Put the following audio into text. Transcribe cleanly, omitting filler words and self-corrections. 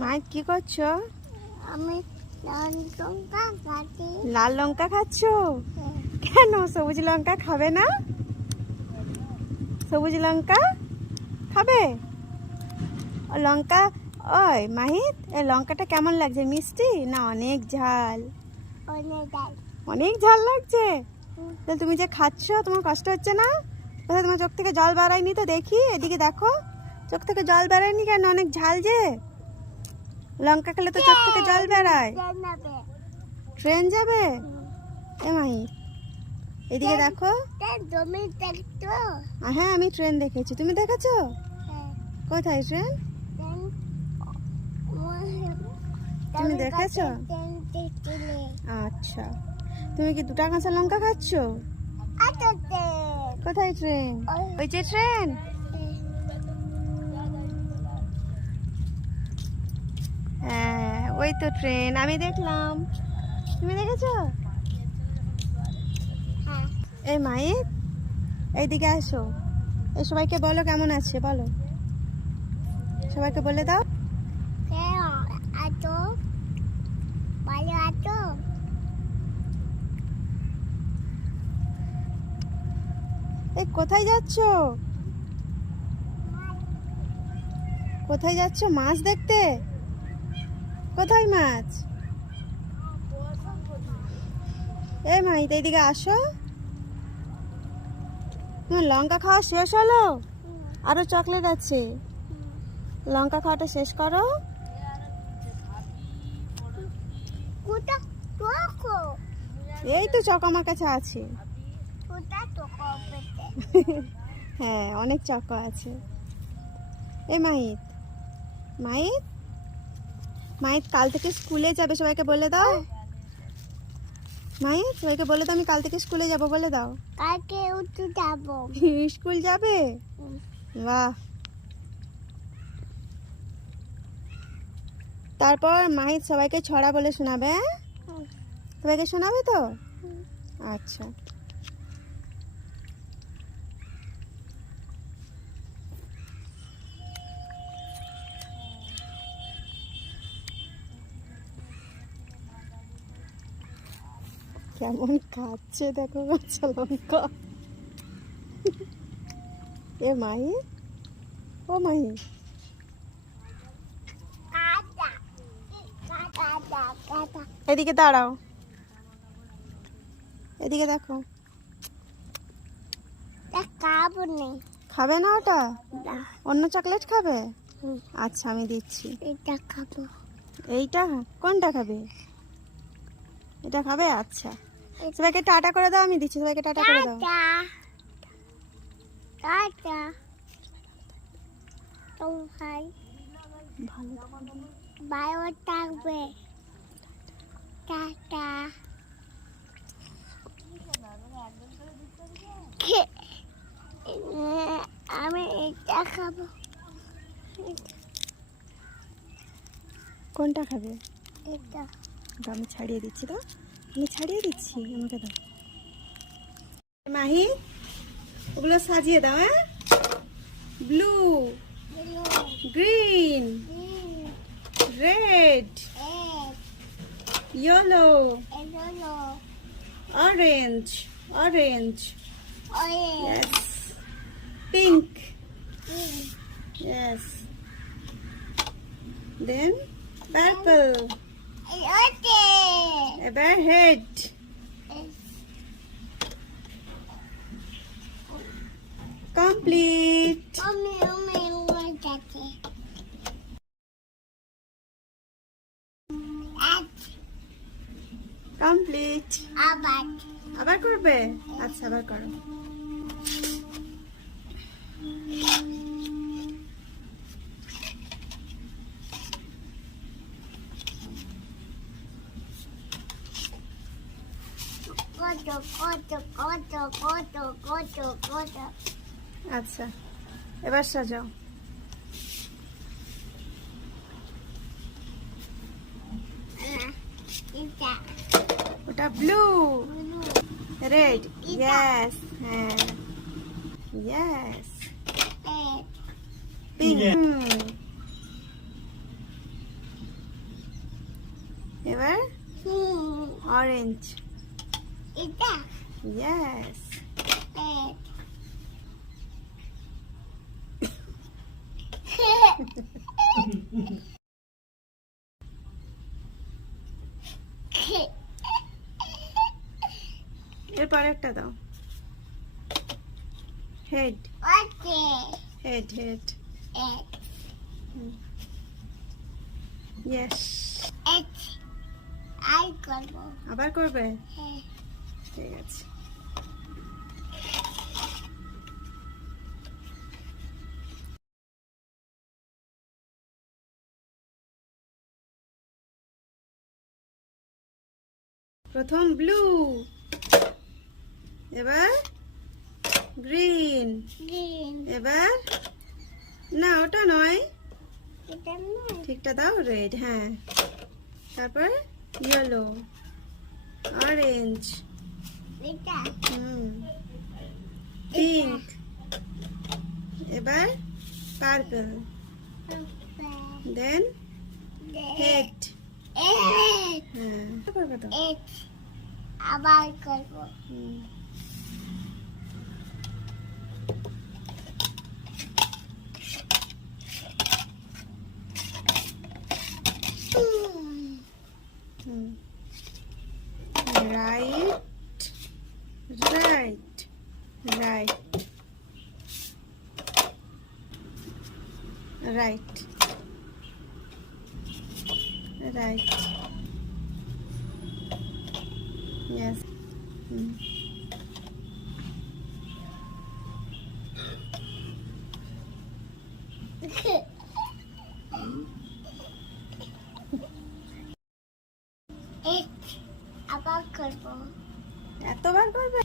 মাই কি করছো? আমি লাল লঙ্কা খাচ্ছি। লাল লঙ্কা খাচ্ছো? কেন সবুজ লঙ্কা খাবে না? সবুজ লঙ্কা খাবে? লঙ্কা ওই মাহিত, এই লঙ্কাটা কেমন লাগছে? মিষ্টি না অনেক ঝাল? অনেক ঝাল লাগছে। তাহলে তুমি যে খাচ্ছ তোমার কষ্ট হচ্ছে না? কোথায় তোমার চোখ থেকে জল বেরায়নি তো? দেখি এদিকে দেখো, চোখ থেকে জল বেরায়নি কেন? অনেক ঝাল যে। লঙ্কা খেলে তো চোখ থেকে জল বেরায়। ট্রেন যাবে? এ মাহি এদিকে দেখো। হ্যাঁ আমি ট্রেন দেখেছি, তুমি দেখেছো? কোথায় ট্রেন? তুমি দেখেছো? আচ্ছা, তুমি কি 2টা কাঁচা লঙ্কা খাচ্ছো? কোথায় ট্রেন? ওই যে ট্রেন। হ্যাঁ ওই তো ট্রেন, আমি দেখলাম। তুমি দেখেছো? এই মাইক এইদিকে আসো, এই সবাইকে বলো কেমন আছে বলো, সবাইকে বলে দাও। এই কোথায় যাচ্ছো? কোথায় যাচ্ছো? মাছ দেখতে? কোথায় মাছ? এই মাই এইদিকে আসো। তোমার লঙ্কা খাওয়া শেষ হলো? আরো চকলেট আছে, লঙ্কা খাওয়াটা শেষ করো। এই তো চক আমার কাছে আছে। হ্যাঁ অনেক চক আছে। এই মাহিত, মাহিত, মাহিত কাল থেকে স্কুলে যাবে, সবাইকে বলে দাও। মাহিত সবাইকে বলে দাও আমি কাল থেকে স্কুলে যাব, বলে দাও। কালকে উঠে যাবো। স্কুল যাবে? বাহ। তারপর মাহিত সবাইকে ছড়া বলে শোনাবে। সবাইকে শোনাবে তো? আচ্ছা। কেমন খাচ্ছে দেখো কাঁচা লঙ্কা। এ মাহি, ও মাহি এদিকে দাঁড়াও, এদিকে দেখো। খাবে না ওটা? অন্য চকলেট খাবে? আচ্ছা আমি দিচ্ছি। এটা খাবো। এইটা কোনটা খাবে? এটা খাবে? আচ্ছা সবাইকে টাটা করে দাও, আমি দিচ্ছি। সবাইকে টাটা করে দাও। টাটা। ভাই ভালো ভালো থাকবে। টাটা। আমি এটা খাবো। কোনটা খাবে? এটা আমি ছাড়িয়ে দিচ্ছি, দাও আমি ছাড়িয়ে দিচ্ছি, আমাকে দাও। মাহি ওগুলো সাজিয়ে দাও। হ্যাঁ blue, green, red, yellow, orange, orange, yes, pink, yes, then purple, এবার হেড, কমপ্লিট। কমপ্লিট। আবার করবে? আচ্ছা আবার করো। আচ্ছা এবার সাজাও। ওটা ব্লু, রেড, ইয়েস, হ্যাঁ ইয়েস, পিঙ্ক এবার অরেঞ্জ এটা ইয়েস এরপর একটা দাও head okay head head yes I করবো আবার করবে হ্যাঁ ঠিক আছে প্রথম ব্লু এবার গ্রিন গ্রিন এবার না ওটা নয় এটা নয় ঠিকটা দাও রেড হ্যাঁ তারপর ইয়েলো অরেঞ্জ এটা পিঙ্ক এবার পার্পল দেন হেড হ্যাঁ করবে তো আবার করবো হুম। Hmm. Right, right, right, right, right. Yes. Hmm. আবার করবো এতবার করবে